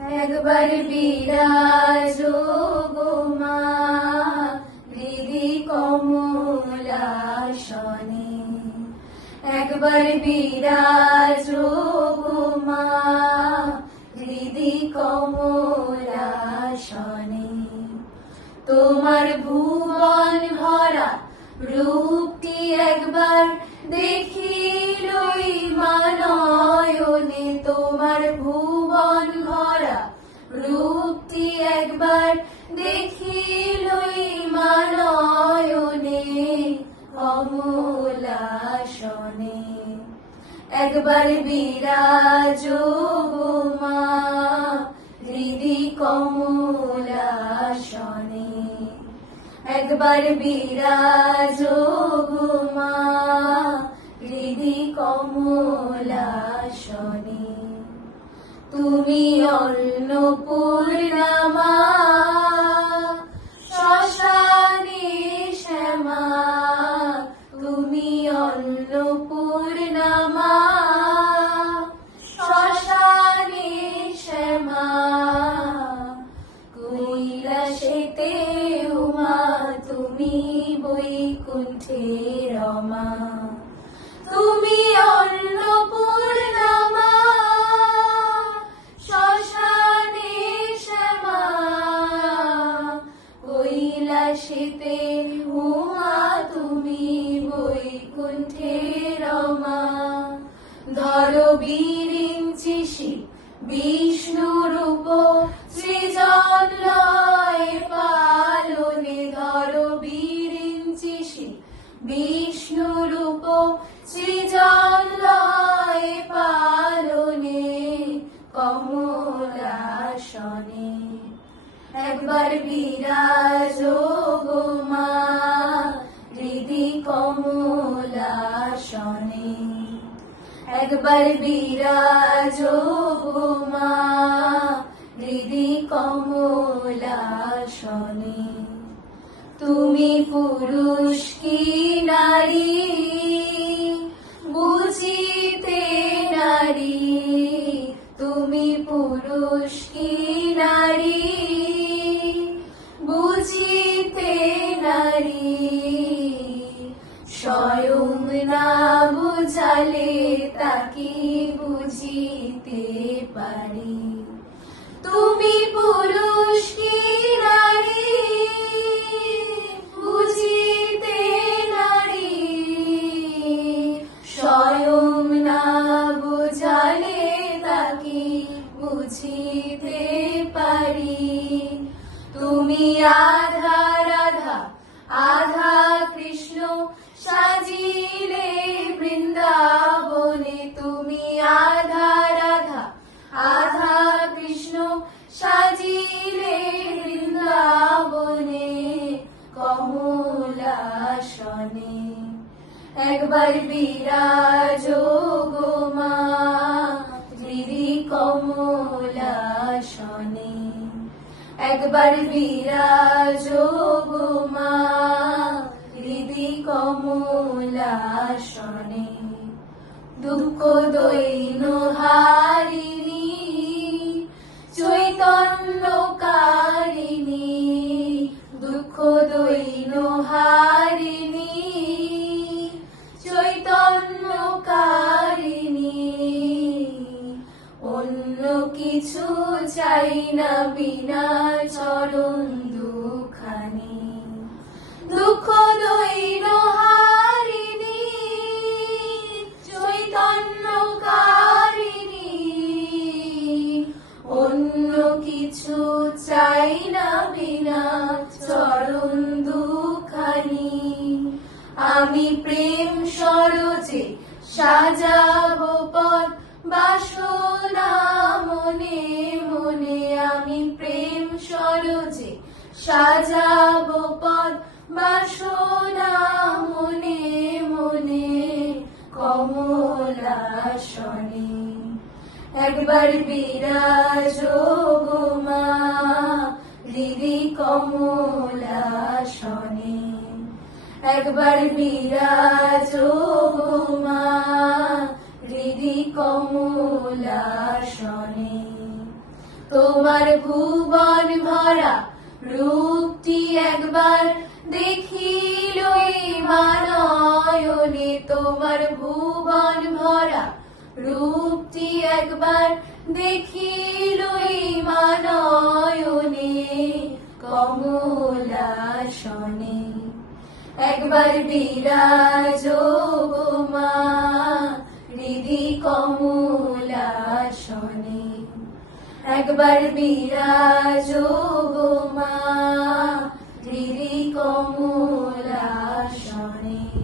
একবার বিরাজো গো মা হৃদি কমলাসনে, একবার বিরাজো গো মা হৃদি কমলাসনে। তোমার ভুবন ভরা রূপটি একবার দেখিলই মা নয়নে, তোমার ভুবন ভরা রূপটি একবার দেখিলই মা নয়নে কমলাসনে। একবার বিরাজো গো মা হৃদি কমলাসনে, একবার বিরাজো গো মা হৃদি কমলাসনে। তুমি অন্নপূর্ণা মা শ্মশানে শ্যামা, তুমি অন্নপূর্ণা মা শ্মশানে শ্যামা। কৈলাসেতে উমা তুমি বৈকুণ্ঠে রমা, তুমি অন্নপূর্ণা মা শ্মশানে শ্যামা। কৈলাসেতে উমা তুমি বৈকুণ্ঠে রমা। ধরো বিরিঞ্চিসি বিষ্ণু রূপ সৃজন লয় পালনে, ধরো বিরিঞ্চিসি বিষ্ণু রূপ সৃজন লয় পালনে কমলাসনে। একবার বিরাজো গো মা হৃদি কমলাসনে, একবার বিরাজো গো মা হৃদি কমলাসনে। তুমি পুরুষ কি নারী বুঝিতে নারী, তুমি পুরুষ কি নারী বুঝিতে নারী। স্বয়ং না বুঝালে তাকে বুঝিতে পারি। তুমি পুরুষ কি নারী বুঝিতে নারী, স্বয়ং না বুঝালে তাকে বুঝিতে পারি। তুমি আধা রাধা আধা কৃষ্ণ সাজিলে বৃন্দাবনে, তুমি আধা রাধা আধা কৃষ্ণ সাজিলে বৃন্দাবনে কমলাসনে। একবার বিরাজো গো মা হৃদি কমলাসনে, একবার বিরাজো গো মা হৃদি কমলাসনে। দুঃখ দৈন হারিণী চৈতন্যকারিণী, দুঃখ দৈন হারিণী চৈতন্যকারিণী। অন্য কিছু চাই না বিনা চরণ দুখানি, দুঃখ দৈন হারিণী চৈতন্যকারিণী। অন্য কিছু চাই না বিনা চরণ দুখানি। আমি প্রেম সরোজে সাজাবো পথ বাসনা মনে মনে, আমি প্রেম সরোজে সাজাবো পথ বাসনা মনে মনে কমলাসনে। একবার বিরাজো গো মা হৃদি কমলাসনে, একবার বিরাজো গো মা হৃদি কমলাসনে। তোমার ভুবন ভরা রূপটি একবার দেখিল এই মানয়নে, তোমার ভুবন ভরা রূপটি একবার দেখিল এই মানয়নে, কমলাসনে একবার বিরাজ গো মা, হৃদি কমলাসনে একবার বিরাজ গো মা, হৃদি কমলাসনে।